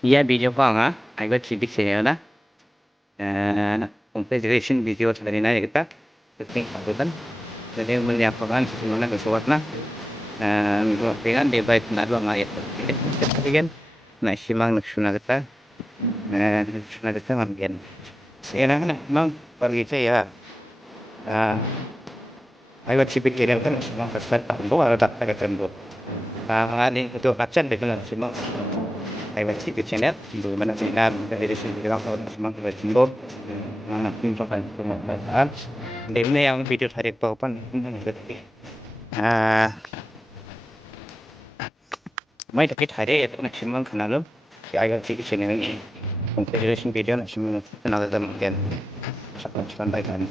Ya video ko nga, agad civic sa'yo na. Confederation video tadi na kita penting pakutan. Jadi menyiapkan semuanya kesuat na. Dengan debat na dua ngayat. Kemudian na simang nagsuna kita. Nagsuna kita manggen. Sekarang na mang pergi saya. Agad civic kira kan simang kasat tak bawa tak tertentu. Ini itu kacan dengan simang. Ay wajib channel di mana channel dari sini kita tahu semua kita jumpa mana info kan pembahasan ini yang video hari papan mai tapi hari itu maximum kenal si ayat si channel ini untuk video maximum kenal dan mungkin sampai kan